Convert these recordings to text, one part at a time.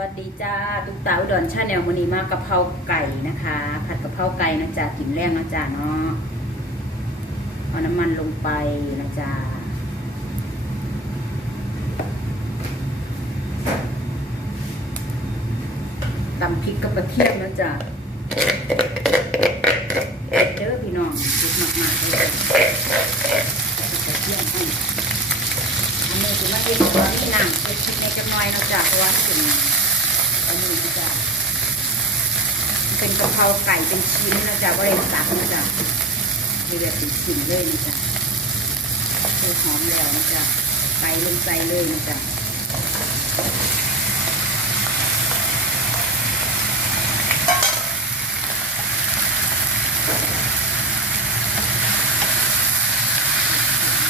วัสดีจ้าตุ๊กตาอุดรชาแนลวันนี้มากะเพราไก่นะคะ ผัดกะเพราไก่นะจ๊ะกินแรงนะจ๊ะเนาะเอาน้ำมันลงไปนะจ๊ะตำพริกกับกระเทียมนะจ๊ะเด้อพี่น้องพริกมากๆเลยกระเทียมให้อันนี้คือมาเย็นตัวนี้น้ำเผ็ดในจังน้อยนะจ๊ะเพราะว่าเป็น อันนี้นะจ๊ะเป็นกะเพราไก่เป็นชิ้นนะจ๊ะว่าเรียสักนะจ๊ะมีแบบเป็นชิ้นเลยนะจ๊ะคือหอมแล้วนะจ๊ะใส่ลงใจเลยนะจ๊ะ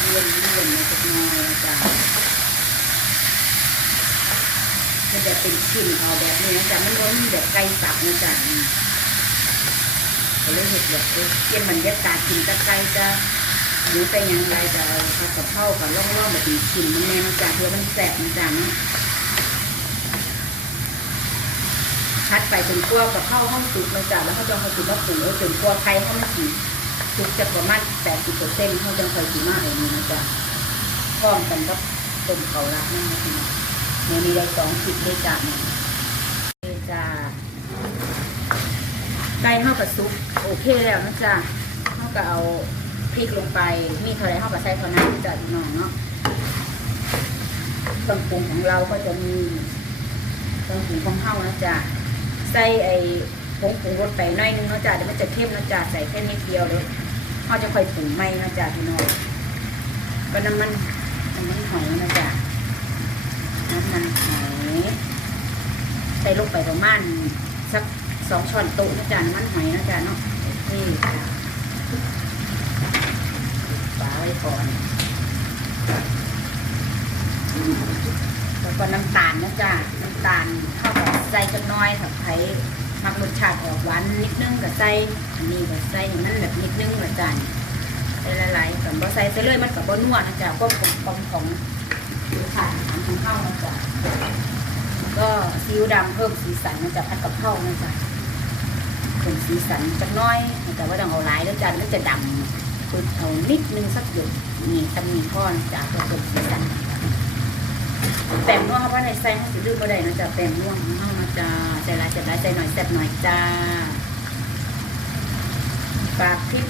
เลียนเลียนในจังน้อยนะจ๊ะ มันจะเป็นชิ้นเอาแบบนี้นะจ๊ะมันร้อนแบบไก่สับนะจ๊ะอืมก็เลยเห็ดแบบเออเปลี่ยนบรรยากาศกินตะไก่จะหรือไปยังไงจะเอาผัดกะเพรากับล่องๆแบบเป็นชิ้นมันแน่นะจ๊ะเพื่อมันแสบนะจ๊ะเนาะพัดไปจนกลัวกับข้าวห้องสุกนะจ๊ะแล้วเขาจะเอาสุกมาปรุงแล้วจนกลัวไข่เขาไม่สุกสุกจะประมาณแปดสิบเปอร์เซ็นต์เขาจะคอยกินมากเลยนี่นะจ๊ะพร้อมกันกับต้มเขาลักนั่นนะพี่น้ องเมนูได้สองสิบด้วยจ้ะเนยจ้ะไก่เข้ากับซุปโอเคแล้วนะจ๊ะเข้ากับเอาพริกลงไป มีเท่าไรเข้ากับใส่เท่านั้นจ้ะพี่น้องเนาะเครื่องปรุงของเราก็จะมีเครื่องปรุงของเข้านะจ๊ะใส่ไอ้ผงปรุงรสไปหน่อยนึงนะจ๊ะเดี๋ยวมันจะเข้มนะจ๊ะใส่แค่นิดเดียวเลยเขาจะค่อยปรุงไม่นะจ๊ะพี่น้องก็น้ำมันน้ำมันหอยนะจ๊ะ น้ำมันหอยใส่ ลงไปประมาณสักสองช้อนโต๊ะนะจ๊ะน้ำมันหอยนะจ๊ะเนาะนี่ค่ะฝาไว้ก่อนแล้วก็น้ำตาลนะจ๊ะน้ำตาลเข้ากับใส่จักน้อยถ้าใครมักรสชาติออกหวานนิดนึงก็ใส่อันนี้ก็ใส่ให้มันแบบนิดนึงละจ๊ะใส่หลายกับบ่ใส่ไปเลยมันกับบ่นัวนะจ๊ะก็ผมของของรสชาติอาหารของข้าวนะจ๊ะก็ ซีอิ๊วดำเพิ่มสีสันนะจ๊ะผัดกับข้านะจ๊ะเพิ่มสีสันจักน้อยแต่ว่าต้องเอาหลายแล้วจ๊ะมันจะดำคือเอานิดนึงสักหยดนี่ตำมีข้อนจ๊ะเพิ่มสีสันแป้งนัวเขาว่าในใส่เขาสิลืมบ่ได้นะจ๊ะแป้งนัวของเขานะจ๊ะใส่หลายใส่หลายใส่หน่อยแซ่บหน่อยจ้าฝากคลิป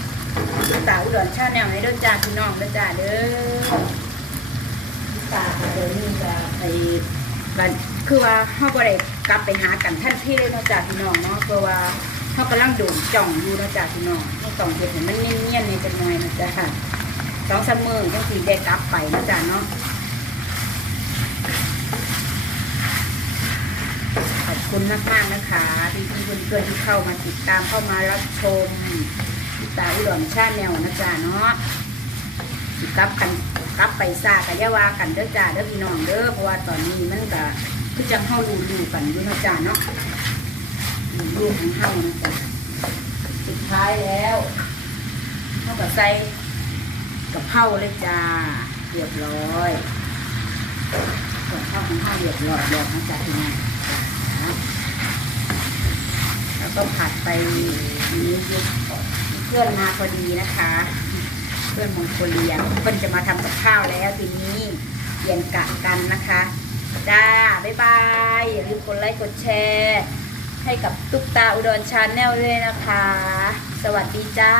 ตาอุดรชาแนลในเด้อจ้าพี่น้องเด้อจ้าเด้อตาเดี๋ยวนี้จะไปบัน คือว่าเขาบ่ได้กลับไปหากันท่านพี่เลยเนาะจ้าพี่น้องเนาะเพราะว่าเขากำลังโดนจ่องอยู่เนาะจ้าพี่น้องเขาต้องเห็นให้มันเนียนๆในจังหน่อยนะจ๊ะสองสามมือจังสีได้กลับไปเนาะจ้าเนาะขอบคุณมากมากนะคะที่ที่เพื่อนที่เข้ามาติดตามเข้ามารับชมติดตามอุดรชาแนลนะจ๊ะเนาะสิกลับกันกลับไปซากันยาวากันเด้อจ้าเด้อพี่น้องเด้อเพราะว่าตอนนี้มันก็ คือจังเข้าดูดูกันอยู่นะจ๊ะเนาะดูดูของเข้านะจ๊ะสุดท้ายแล้วเข้ากับใส่กับเข้าเลยจ้าเรียบร้อยส่วนข้าวของข้าวเรียบร้อยแล้วนะจ๊ะพี่น้แล้วก็ผัดไปนี้เพื่อนมาพอดีนะคะ เพื่อนมองโกเลียเพื่อนจะมาทำกับข้าวแล้วทีนี้เปลี่ยนกะกันนะคะ จ้า บ๊ายบาย อย่าลืมกดไลค์กดแชร์ ให้กับตุ๊กตาอุดรชาแนลด้วยนะคะ สวัสดีจ้า